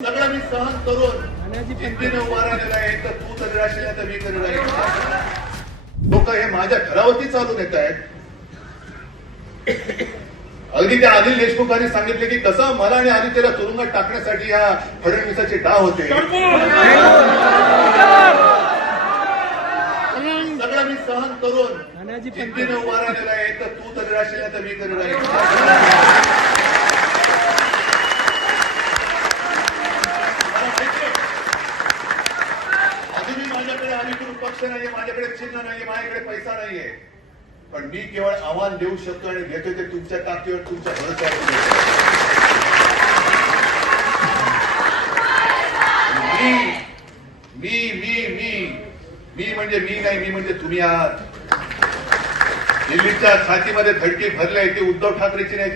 सगळं मी सहन करून जिद्दीने उभा राहिलेला आहे तर तू तरी मी तरी राहील लोक हे माझ्या घरावरती चालून येत आहेत. अगदी त्या अनिल देशमुखांनी सांगितले की कसं मला आणि आदित्यला तुरुंगात टाकण्यासाठी या फडणवीसाचे डाव होते. सगळं मी सहन करून जिद्दीने उभा राहिलेला आहे तर तू तरी नाही तर मी तरी राहील मला माहिती आहे. अजूनही माझ्याकडे अधिकृत पक्ष नाहीये माझ्याकडे चिन्ह नाहीये माझ्याकडे पैसा नाहीये. पण मी केवळ आव्हान देऊ शकतो आणि घेतो ते तुमच्या ताकदीवर तुमच्या भरोसा मी मी मी मी मी म्हणजे मी नाही मी म्हणजे तुम्ही आहात. दिल्लीच्या छातीमध्ये धडकी भरली आहे ती उद्धव ठाकरेची नाही